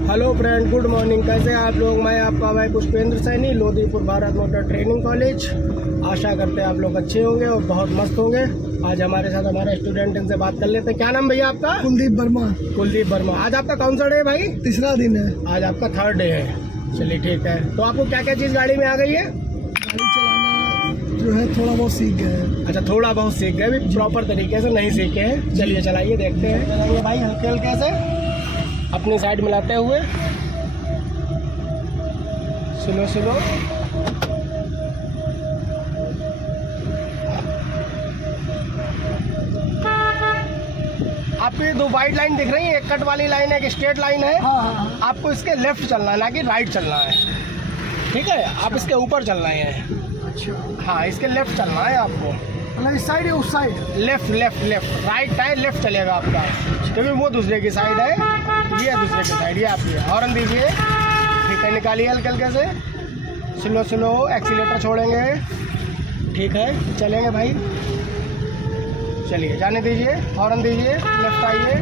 Hello friend, good morning. कैसे हैं आप लोग? मैं आपका भाई Pushpendra Saini, Lodhipur Bharat motor training college. आशा करते हैं आप लोग अच्छे होंगे और बहुत मस्त होंगे। आज हमारे साथ हमारे स्टूडेंट, इनसे बात कर लेते हैं। क्या नाम भैया आपका? कुलदीप वर्मा। कुलदीप वर्मा। आज आपका कौन सा डे है भाई? तीसरा दिन है। आज आपका थर्ड डे है। चलिए ठीक है। तो आपको क्या क्या चीज़ गाड़ी में आ गई है? गाड़ी चलाना जो है थोड़ा बहुत सीख गए हैं। अच्छा, थोड़ा बहुत सीख गए, भी प्रॉपर तरीके से नहीं सीखे हैं। चलिए चलाइए, देखते हैं। चलाइए भाई, हल्के हल्के से अपनी साइड मिलाते हुए। Slow slow. आपकी दो वाइट लाइन दिख रही है, एक कट वाली लाइन है, एक स्ट्रेट लाइन है। हाँ। आपको इसके लेफ्ट चलना है, ना कि राइट चलना है। ठीक है, आप इसके ऊपर चलना है। अच्छा। हाँ, इसके लेफ्ट चलना है आपको। मतलब इस साइड या उस side? Left left left. Right है, लेफ्ट चलेगा आपका, क्योंकि वो दूसरे की साइड है, ये दूसरे की साइड। ये आपकी है। हॉर्न दीजिए। ठीक है, निकालिए हल्के हल्के से। Slow slow. एक्सीलेटर छोड़ेंगे। ठीक है, चलेंगे भाई। चलिए, जाने दीजिए। हॉर्न दीजिए। लेफ्ट आइए।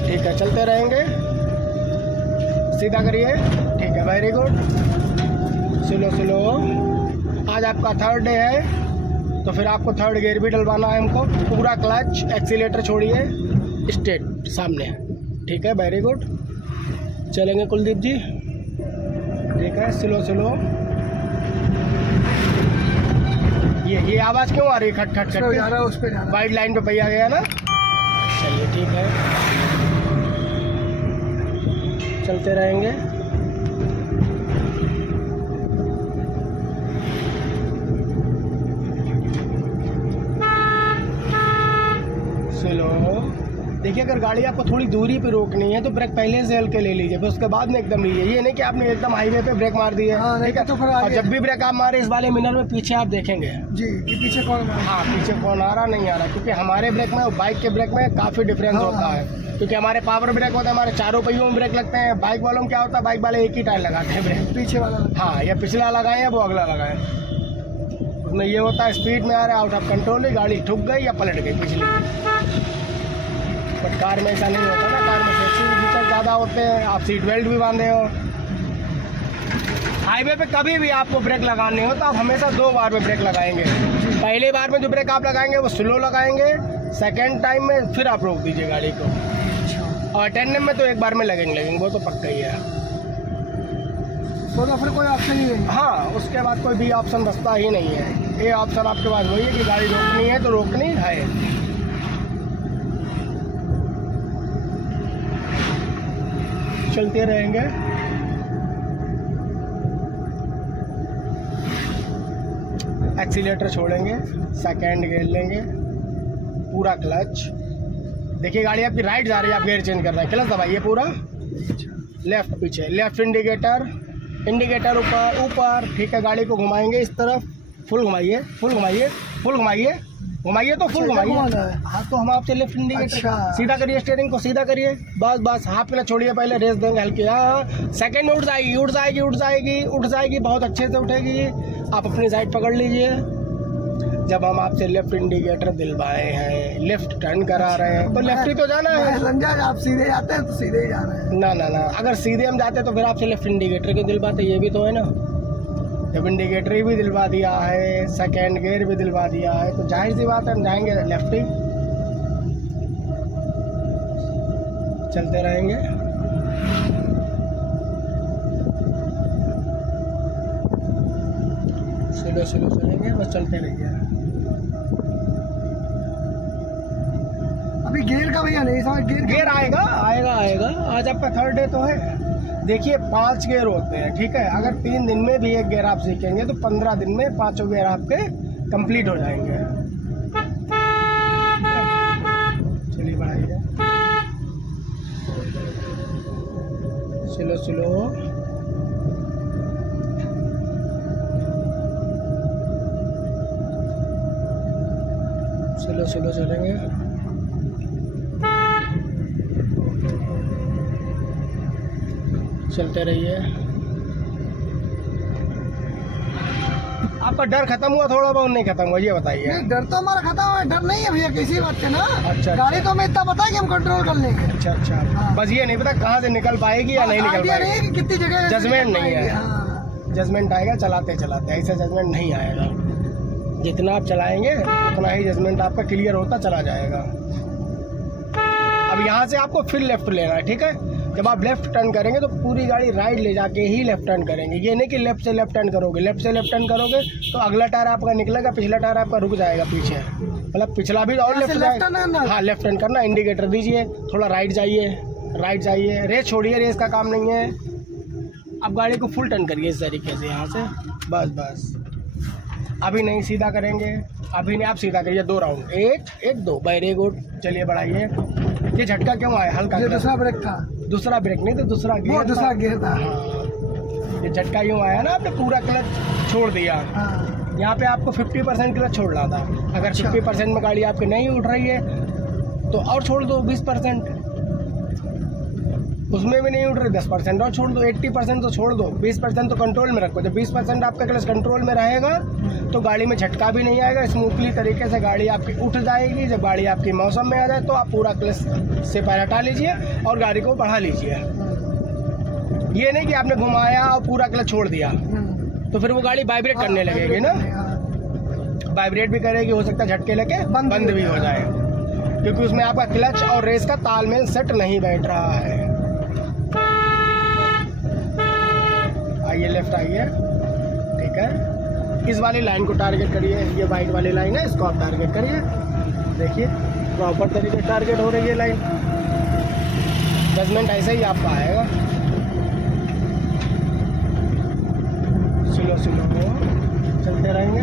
ठीक है, चलते रहेंगे। सीधा करिए। ठीक है, वेरी गुड। Slow slow. आज आपका थर्ड डे है, तो फिर आपको थर्ड गियर भी डलवाना है हमको। पूरा क्लच, एक्सीलेटर छोड़िए, स्ट्रेट सामने। ठीक है, वेरी गुड। चलेंगे कुलदीप जी। ठीक है, स्लो स्लो। ये आवाज़ क्यों आ रही है? खट खट खट जा रहा है, उस पे जा रहा है। वाइट लाइन पे पहिया गया ना। चलिए ठीक है, चलते रहेंगे। स्लो। देखिए, अगर गाड़ी आपको थोड़ी दूरी पे रोकनी है तो ब्रेक पहले से हल्के ले लीजिए, फिर उसके बाद में एकदम लीजिए। ये नहीं कि आपने एकदम हाईवे पे ब्रेक मार दी है। हाँ, नहीं ठीक है, तो फिर और आगे। जब भी ब्रेक आप मारे, इस वाले मिरर में पीछे आप देखेंगे। जी, ये पीछे कौन है? हाँ, पीछे कौन आ रहा नहीं आ रहा, क्योंकि हमारे ब्रेक में और बाइक के ब्रेक में काफ़ी डिफरेंस हाँ, होता है। क्योंकि हमारे पावर ब्रेक होते हैं, हमारे चारों पहियों में ब्रेक लगते हैं। बाइक वालों में क्या होता है, बाइक वाले एक ही टायर लगाते हैं ब्रेक। पीछे वाला। हाँ, या पिछला लगाए या वो अगला लगाए। उसमें ये होता है, स्पीड में आ रहा है, आउट ऑफ कंट्रोल है, गाड़ी ठुक गई या पलट गई पिछली। बट कार में ऐसा नहीं होता ना। कार में सेफ्टी फीचर ज़्यादा होते हैं। आप सीट बेल्ट भी बांधे हो। हाईवे पे कभी भी आपको ब्रेक लगानी हो तो आप हमेशा 2 बार में ब्रेक लगाएंगे। पहली बार में जो ब्रेक आप लगाएंगे वो स्लो लगाएंगे। सेकेंड टाइम में फिर आप रोक दीजिए गाड़ी को। और टेंडम में तो एक बार में लगेंगे, वो तो पक्का ही है। तो फिर कोई ऑप्शन ही नहीं? हाँ, उसके बाद कोई भी ऑप्शन बचता ही नहीं है। ये ऑप्शन आपके पास वही है कि गाड़ी रोकनी है तो रोकनी है। चलते रहेंगे। एक्सीलेटर छोड़ेंगे, सेकेंड गियर लेंगे, पूरा क्लच। देखिए, गाड़ी आपकी राइट जा रही है, आप गियर चेंज कर रहे हैं। क्लच दबाइए पूरा। लेफ्ट पीछे, लेफ्ट इंडिकेटर, इंडिकेटर ऊपर ऊपर। ठीक है, गाड़ी को घुमाएंगे इस तरफ। फुल घुमाइए, फुल घुमाइए, फुल घुमाइए, घुमाइए तो फुल घुमाइए। हाँ, तो हम आपसे लेफ्ट इंडिकेटर। अच्छा। सीधा करिए, स्टीयरिंग को सीधा करिए। बस बस, हाथ पे छोड़िए, पहले रेस देंगे हल्की। हाँ, सेकंड में उठ जाएगी, उठ जाएगी, उठ जाएगी, उठ जाएगी, बहुत अच्छे से उठेगी। आप अपनी साइड पकड़ लीजिए। जब हम आपसे लेफ्ट इंडिकेटर दिलवाए हैं, लेफ्ट टर्न करा रहे हैं, तो लेफ्ट ही तो जाना है। समझा, आप सीधे जाते हैं तो सीधे ही जाना है। ना ना ना, अगर सीधे हम जाते तो फिर आपसे लेफ्ट इंडिकेटर क्यों दिलवाते? ये भी तो है ना। जब इंडिकेटर भी दिलवा दिया है, सेकेंड गियर भी दिलवा दिया है, तो जाहिर सी बात है हम जाएंगे लेफ्ट ही। चलते रहेंगे। स्लो स्लो चलेंगे, बस चलते रहिए। अभी गियर का भैया नहीं समझ। गियर आएगा आएगा आएगा। आज आपका थर्ड डे तो है। देखिए, 5 गियर होते हैं। ठीक है, अगर 3 दिन में भी एक गियर आप सीखेंगे तो 15 दिन में 5 गियर आपके कंप्लीट हो जाएंगे। चलिए, बढ़ाइए। Slow slow. स्लो स्लो चलेंगे। चलते रहिए। आपका डर खत्म हुआ थोड़ा बहुत नहीं खत्म हुआ ये बताइए। नहीं डर तो हमारा खत्म है, डर नहीं है भैया किसी बात का ना। अच्छा, गाड़ी तो हमें इतना पता है कि हम कंट्रोल कर लेंगे। अच्छा अच्छा हाँ। बस ये नहीं पता कहाँ से निकल पाएगी या नहीं निकल आइडिया नहीं है पाएगी। कि कितनी जगह जजमेंट नहीं है। हाँ। जजमेंट आएगा चलाते चलाते, ऐसा जजमेंट नहीं आएगा। जितना आप चलाएंगे उतना ही जजमेंट आपका क्लियर होता चला जाएगा। अब यहाँ से आपको फिर लेफ्ट लेना है, ठीक है। जब आप लेफ्ट टर्न करेंगे तो पूरी गाड़ी राइट ले जाके ही लेफ्ट टर्न करेंगे। ये नहीं कि लेफ्ट से लेफ्ट टर्न करोगे, लेफ्ट से लेफ्ट टर्न करोगे तो अगला टायर आपका निकलेगा, पिछला टायर आपका रुक जाएगा पीछे, मतलब पिछला भी और लेफ्ट जाएगा। हाँ लेफ्ट टर्न करना, इंडिकेटर दीजिए, थोड़ा राइट जाइए, राइट जाइए, रेस छोड़िए, रेस का काम नहीं है। अब गाड़ी को फुल टर्न करिए इस तरीके से यहाँ से, बस बस। अभी नहीं सीधा करेंगे, अभी नहीं, आप सीधा करिए 2 राउंड, 1 1 2, वेरी गुड। चलिए बढ़ाइए। ये झटका क्यों आया? हल्का ये दूसरा ब्रेक था। दूसरा ब्रेक नहीं तो दूसरा वो गियर दूसरा गियर था। हाँ। ये झटका यूँ आया ना, आपने पूरा क्लच छोड़ दिया। हाँ। यहाँ पे आपको 50% क्लच छोड़ना था। अगर अच्छा। 50% में गाड़ी आपकी नहीं उठ रही है तो और छोड़ दो 20%, उसमें भी नहीं उठ रही 10% और छोड़ दो, 80% तो छोड़ दो, 20% तो कंट्रोल में रखो। जब 20% आपका क्लच कंट्रोल में रहेगा तो गाड़ी में झटका भी नहीं आएगा, स्मूथली तरीके से गाड़ी आपकी उठ जाएगी। जब गाड़ी आपकी मौसम में आ जाए तो आप पूरा क्लच से पैर हटा लीजिए और गाड़ी को बढ़ा लीजिए। ये नहीं कि आपने घुमाया और पूरा क्लच छोड़ दिया तो फिर वो गाड़ी वाइब्रेट करने लगेगी ना, वाइब्रेट भी करेगी, हो सकता है झटके लेके बंद भी हो जाए, क्योंकि उसमें आपका क्लच और रेस का तालमेल सेट नहीं बैठ रहा है। आइए लेफ्ट आइए, ठीक है। इस वाली लाइन को टारगेट करिए, ये वाइट वाली लाइन है, इसको आप टारगेट करिए। देखिए प्रॉपर तरीके से टारगेट हो रही है लाइन। जजमेंट ऐसे ही आपका आएगा। स्लो स्लो चलते रहेंगे।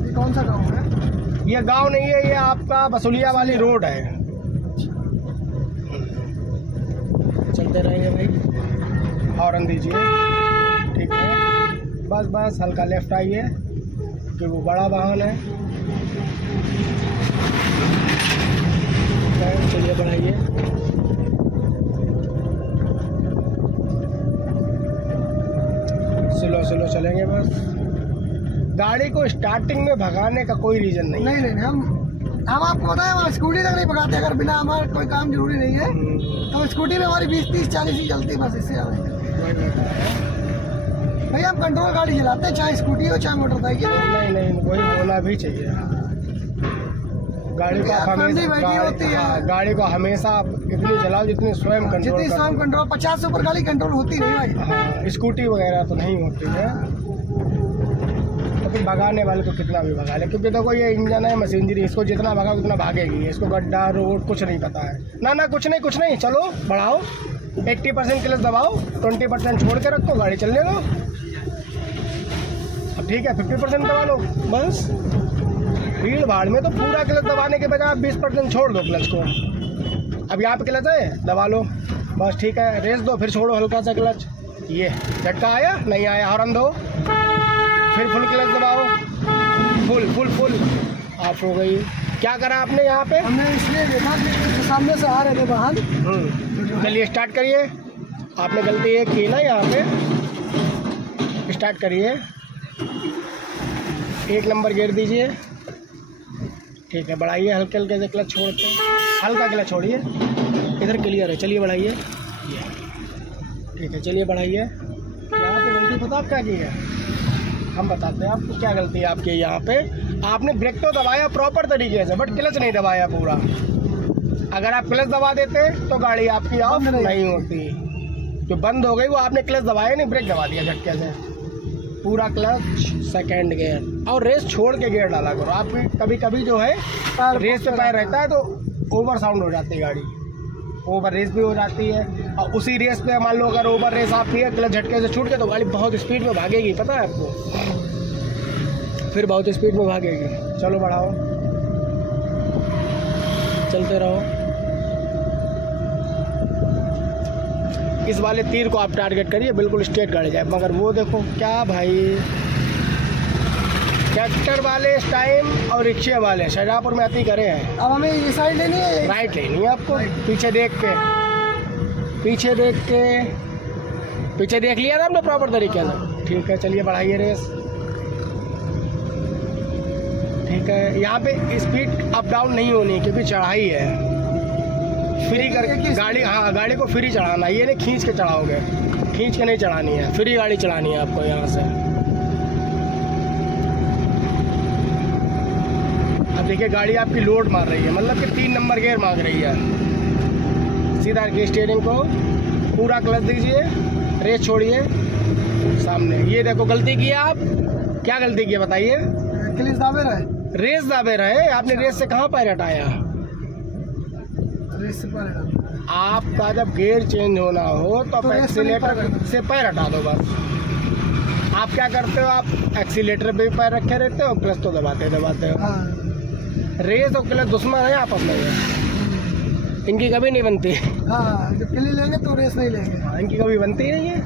ये कौन सा गाँव है? ये गांव नहीं है, ये आपका बसुलिया वाली रोड है। चलते रहेंगे भाई, हॉर्न दीजिए, ठीक है। बस बस हल्का लेफ्ट आइए क्योंकि वो बड़ा वाहन है। चलिए बढ़ाइए। स्लो स्लो चलेंगे बस। गाड़ी को स्टार्टिंग में भगाने का कोई रीज़न नहीं है। नहीं हम आपको बताएं, हम स्कूटी तक नहीं भगाते। अगर बिना हमारा कोई काम जरूरी नहीं है तो स्कूटी में हमारी 20 30 40 ही चलती है, बस इससे ज़्यादा नहीं। भैया हम कंट्रोल गाड़ी चलाते हैं, चाहे स्कूटी हो चाहे मोटरसाइकिल हो। नहीं नहीं वही होना भी चाहिए। गाड़ी को आप हमेशा गाड़ी को हमेशा आप इतनी चलाओ जितनी स्वयं कंट्रोल, जितनी स्वयं कंट्रोल। 50 से ऊपर गाड़ी कंट्रोल होती नहीं भाई। हाँ स्कूटी वगैरह तो नहीं होती है। तो फिर भगाने वाले को कितना भी भगा ले, क्योंकि देखो ये इंजन है, मशीनरी, इसको जितना भगा उतना भागेगी। इसको गड्ढा रोड कुछ नहीं पता है ना कुछ नहीं। चलो बढ़ाओ, 80% क्लच दबाओ, 20% छोड़ के रखो, गाड़ी चलने दो। अब ठीक है 50% दबा लो बस। भीड़ भाड़ में तो पूरा क्लच दबाने के बजाय 20% छोड़ दो क्लच को। अब यहाँ पे क्लच है, दबा लो बस, ठीक है। रेस दो, फिर छोड़ो हल्का सा क्लच। ये झटका आया नहीं आया, हॉर्न दो, फिर फुल क्लच दबाओ, फुल फुल फुल ऑफ हो गई। क्या करा आपने यहाँ पे? हमने इसलिए देखा कि सामने से आ रहे थे वाहन। चलिए स्टार्ट करिए। आपने गलती एक की ना, यहाँ पे स्टार्ट करिए, 1 नंबर गियर दीजिए, ठीक है। बढ़ाइए हल्के हल्के से क्लच छोड़ के, हल्का क्लच छोड़िए, इधर क्लियर है। चलिए बढ़ाइए, ठीक है। चलिए बढ़ाइए। यहाँ पे गलती पता आप क्या की है? हम बताते हैं आपको क्या गलती है आपकी। यहाँ पे आपने ब्रेक तो दबाया प्रॉपर तरीके से, बट क्लच नहीं दबाया पूरा। अगर आप क्लच दबा देते तो गाड़ी आपकी ऑफ नहीं होती। जो बंद हो गई वो आपने क्लच दबाया नहीं, ब्रेक दबा दिया झटके से। पूरा क्लच, सेकंड गियर और रेस छोड़ के गियर डाला करो। आप कभी कभी जो है रेस पे पैर रहता है तो ओवर साउंड हो जाती है गाड़ी, ओवर रेस भी हो जाती है। और उसी रेस पे मान लो अगर ओवर रेस आपकी है, क्लच झटके से छूट के तो गाड़ी बहुत स्पीड में भागेगी, पता है आपको, फिर बहुत स्पीड में भागेगी। चलो बढ़ाओ, चलते रहो। इस वाले तीर को आप टारगेट करिए, बिल्कुल स्ट्रेट गाड़ी जाए। मगर वो देखो क्या भाई, ट्रैक्टर वाले इस टाइम और रिक्शे वाले शाहजहाँपुर में अति करे हैं। अब हमें ये साइड लेनी है, राइट लेनी है आपको। पीछे देख के, पीछे देख लिया ना आपने प्रॉपर तरीके से, ठीक है। चलिए बढ़ाइए रेस। ठीक है। यहाँ पे स्पीड अप डाउन नहीं होनी क्योंकि चढ़ाई है। फ्री कर गाड़ी, हाँ गाड़ी को फ्री चढ़ाना, ये नहीं खींच के चढ़ाओगे, खींच के नहीं चढ़ानी है, फ्री गाड़ी चढ़ानी है आपको यहाँ से। अब देखिए गाड़ी आपकी लोड मार रही है, मतलब कि 3 नंबर गियर मांग रही है। सीधा रखिए स्टीयरिंग को, पूरा क्लच दीजिए, रेस छोड़िए सामने। ये देखो गलती की आप, क्या गलती की बताइए? क्लिच दाबे रहे, रेस दाबे रहे, आपने रेस से कहाँ पैर हटाया? रेस से पर आपका जब गियर चेंज होना हो तो आप एक्सीलेटर से पैर हटा दो बस। आप क्या करते हो, आप एक्सीलेटर पे भी पैर रखे रहते हो, क्लच तो दबाते हो। हाँ रेस और क्लच दुश्मन है आपस में, इनकी कभी नहीं बनती। हाँ, जब क्लिच लेंगे तो रेस नहीं लेंगे। हाँ, इनकी कभी बनती ही नहीं है।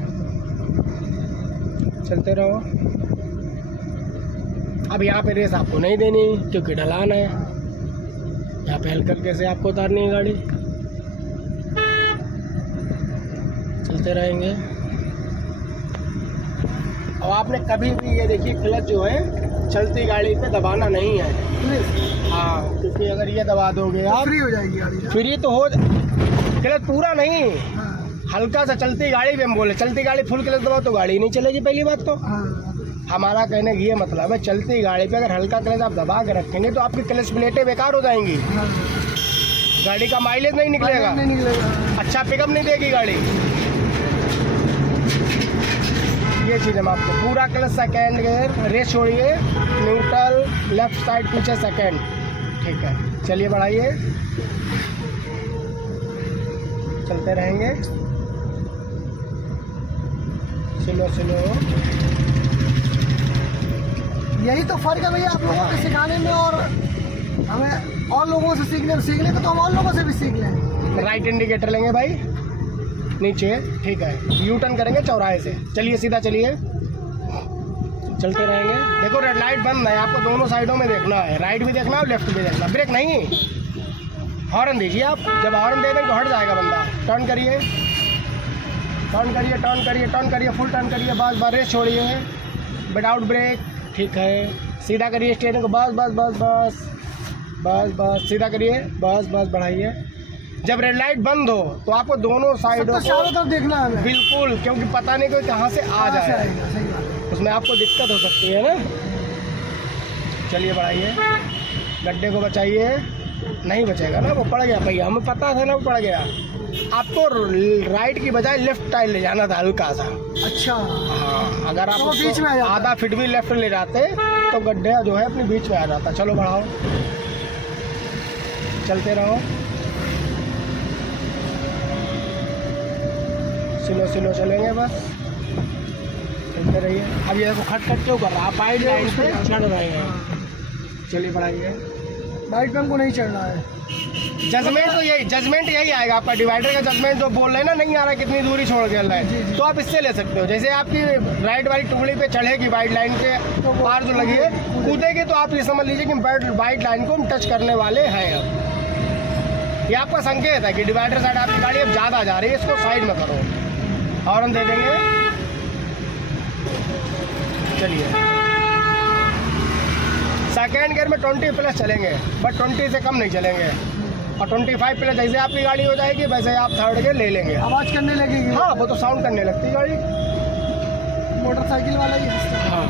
चलते रहो। अब यहाँ पे रेस आपको नहीं देनी क्योंकि ढलान है, यहाँ पे हल्के हल्के से आपको उतारनी है गाड़ी। चलते रहेंगे। और आपने कभी भी ये देखिए क्लच जो है चलती गाड़ी पे दबाना नहीं है। हाँ, क्योंकि अगर ये दबा दोगे आप फ्री हो जाएगी गाड़ी। फ्री तो हो, क्लच पूरा नहीं, हाँ हल्का सा। चलती गाड़ी पे हम बोले, चलती गाड़ी फुल क्लच दबाओ तो गाड़ी नहीं चलेगी। पहली बात तो हाँ हमारा कहने का ये मतलब है, चलती गाड़ी पे अगर हल्का क्लच आप दबा के रखेंगे तो आपकी क्लच प्लेटें बेकार हो जाएंगी, हाँ, गाड़ी का माइलेज नहीं निकलेगा, नहीं निकलेगा। अच्छा पिकअप नहीं देगी गाड़ी। ये चीज़ हम आपको पूरा क्लच सेकेंड गियर, रेस छोड़िए, न्यूट्रल, लेफ्ट साइड पीछे सेकेंड। ठीक है, चलिए बढ़ाइए, चलते रहेंगे स्लो। यही तो फर्क है भैया आप लोगों के सिखाने में और हमें और लोगों से सीखने को तो हम और लोगों से भी सीख लें। राइट इंडिकेटर लेंगे भाई नीचे, ठीक है। यू टर्न करेंगे चौराहे से, चलिए सीधा चलिए, चलते रहेंगे। देखो रेड लाइट बंद है, आपको दोनों साइडों में देखना है, राइट भी देखना है और लेफ्ट भी देखना। ब्रेक नहीं, हॉर्न दीजिए आप, जब हॉर्न दे दें तो हट जाएगा बंदा। टर्न करिए, फुल टर्न करिए, बस रेस छोड़िए, विदाउट ब्रेक, ठीक है। सीधा करिए स्टीयरिंग को, बस सीधा करिए, बस बढ़ाइए। जब रेड लाइट बंद हो तो आपको दोनों साइडों को चारों तरफ देखना है बिल्कुल, क्योंकि पता नहीं कोई कहाँ से आ जाए, सही बात। उसमें आपको दिक्कत हो सकती है ना। चलिए बढ़ाइए, गड्ढे को बचाइए, नहीं बचेगा ना, वो पड़ गया भैया, हमें पता था ना वो पड़ गया। आपको राइट की बजाय लेफ्ट टाइल ले जाना था हल्का सा। अच्छा हाँ, अगर आप तो बीच में आ जाता। आधा फीट भी लेफ्ट ले जाते तो गड्ढा जो है अपने बीच में आ जाता। चलो बढ़ाओ, चलते रहो, स्लो चलेंगे, बस चलते रहिए। अब ये देखो खट क्यों कर रहा है, वाइड लाइन पे चढ़ रहे हैं। चलिए बढ़ाइए, बाइक पे हमको नहीं चढ़ना है। जजमेंट यही आएगा आपका। डिवाइडर का जजमेंट जो बोल रहे हैं ना, नहीं आ रहा कितनी दूरी छोड़ के चल रहा है, तो आप इससे ले सकते हो। जैसे आपकी राइट वाली टुकड़ी पे चढ़ेगी, वाइड लाइन के पार जो लगी है, कूदेगी, तो आप ये समझ लीजिए कि वाइड लाइन को हम टच करने वाले हैं। अब ये आपका संकेत है कि डिवाइडर साइड आपकी गाड़ी अब ज़्यादा जा रही है, इसको साइड में करो। हॉर्न दे देंगे, चलिए। सेकेंड गियर में 20 प्लस चलेंगे, बट 20 से कम नहीं चलेंगे। और 25 प्लस जैसे आपकी गाड़ी हो जाएगी वैसे आप थर्ड गियर ले लेंगे। आवाज़ करने लगेगी। हाँ, वो तो साउंड करने लगती गाड़ी, मोटरसाइकिल वाला ही। हाँ।